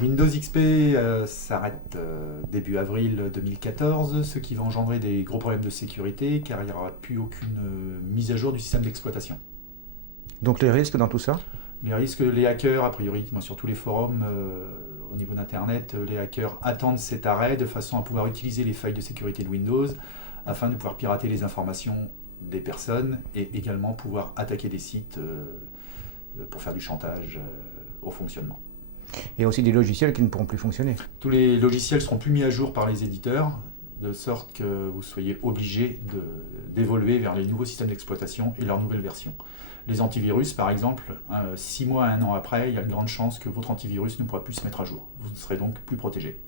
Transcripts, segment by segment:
Windows XP s'arrête début avril 2014, ce qui va engendrer des gros problèmes de sécurité car il n'y aura plus aucune mise à jour du système d'exploitation. Donc les risques dans tout ça? Les risques, les hackers, a priori, moi, sur tous les forums au niveau d'Internet, les hackers attendent cet arrêt de façon à pouvoir utiliser les failles de sécurité de Windows afin de pouvoir pirater les informations des personnes et également pouvoir attaquer des sites pour faire du chantage au fonctionnement. Il y a aussi des logiciels qui ne pourront plus fonctionner. Tous les logiciels seront plus mis à jour par les éditeurs, de sorte que vous soyez obligé d'évoluer vers les nouveaux systèmes d'exploitation et leurs nouvelles versions. Les antivirus, par exemple, 6 mois à 1 an après, il y a de grandes chances que votre antivirus ne pourra plus se mettre à jour. Vous serez donc plus protégé.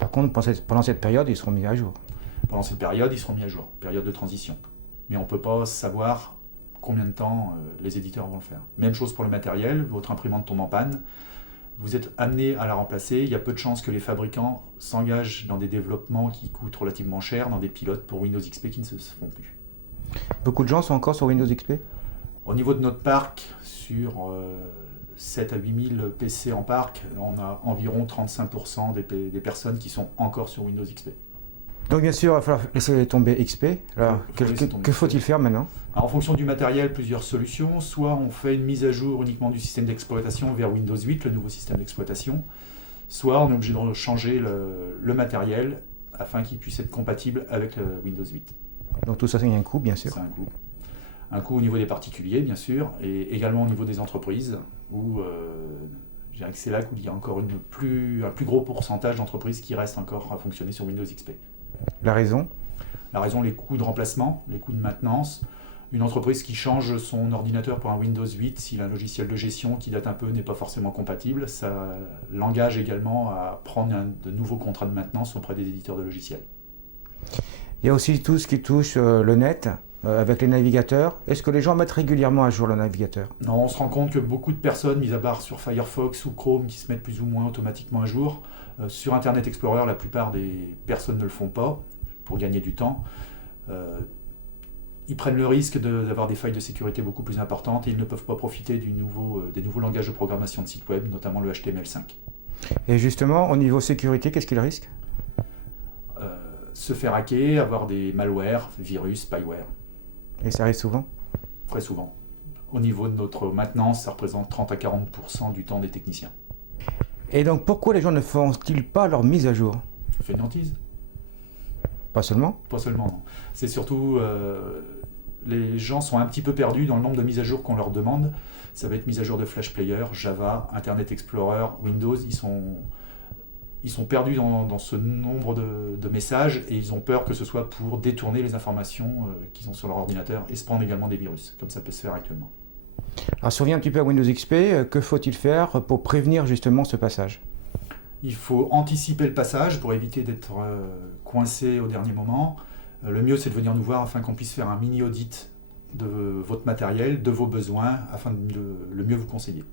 Par contre, pendant cette période, ils seront mis à jour. Pendant cette période, ils seront mis à jour, période de transition. Mais on ne peut pas savoir combien de temps les éditeurs vont le faire. Même chose pour le matériel, votre imprimante tombe en panne, vous êtes amené à la remplacer. Il y a peu de chances que les fabricants s'engagent dans des développements qui coûtent relativement cher, dans des pilotes pour Windows XP qui ne se font plus. Beaucoup de gens sont encore sur Windows XP? Au niveau de notre parc, sur 7 à 8 000 PC en parc, on a environ 35% des personnes qui sont encore sur Windows XP. Donc bien sûr, il va falloir laisser tomber XP. Alors, que faut-il faire maintenant? Alors, en fonction du matériel, plusieurs solutions. Soit on fait une mise à jour uniquement du système d'exploitation vers Windows 8, le nouveau système d'exploitation. Soit on est obligé de changer le matériel afin qu'il puisse être compatible avec Windows 8. Donc tout ça, il y a un coût, bien sûr. C'est un coût. Un coût au niveau des particuliers, bien sûr, et également au niveau des entreprises, où je dirais que c'est là où il y a encore un plus gros pourcentage d'entreprises qui restent encore à fonctionner sur Windows XP. La raison? La raison, les coûts de remplacement, les coûts de maintenance. Une entreprise qui change son ordinateur pour un Windows 8, si un logiciel de gestion qui date un peu n'est pas forcément compatible, ça l'engage également à prendre de nouveaux contrats de maintenance auprès des éditeurs de logiciels. Il y a aussi tout ce qui touche le net, avec les navigateurs. Est-ce que les gens mettent régulièrement à jour le navigateur? Non, on se rend compte que beaucoup de personnes, mis à part sur Firefox ou Chrome, qui se mettent plus ou moins automatiquement à jour, sur Internet Explorer, la plupart des personnes ne le font pas, pour gagner du temps. Ils prennent le risque d'avoir des failles de sécurité beaucoup plus importantes et ils ne peuvent pas profiter des nouveaux langages de programmation de site web, notamment le HTML5. Et justement, au niveau sécurité, qu'est-ce qu'ils risquent? Se faire hacker, avoir des malwares, virus, spyware. Et ça arrive souvent? Très souvent. Au niveau de notre maintenance, ça représente 30 à 40% du temps des techniciens. Et donc pourquoi les gens ne font-ils pas leur mise à jour? Fainéantise. Pas seulement? Pas seulement, non. C'est surtout, les gens sont un petit peu perdus dans le nombre de mises à jour qu'on leur demande. Ça va être mise à jour de Flash Player, Java, Internet Explorer, Windows. Ils sont perdus dans ce nombre de messages et ils ont peur que ce soit pour détourner les informations qu'ils ont sur leur ordinateur et se prendre également des virus, comme ça peut se faire actuellement. Alors si on revient un petit peu à Windows XP, que faut-il faire pour prévenir justement ce passage? Il faut anticiper le passage pour éviter d'être coincé au dernier moment. Le mieux, c'est de venir nous voir afin qu'on puisse faire un mini-audit de votre matériel, de vos besoins, afin de le mieux vous conseiller.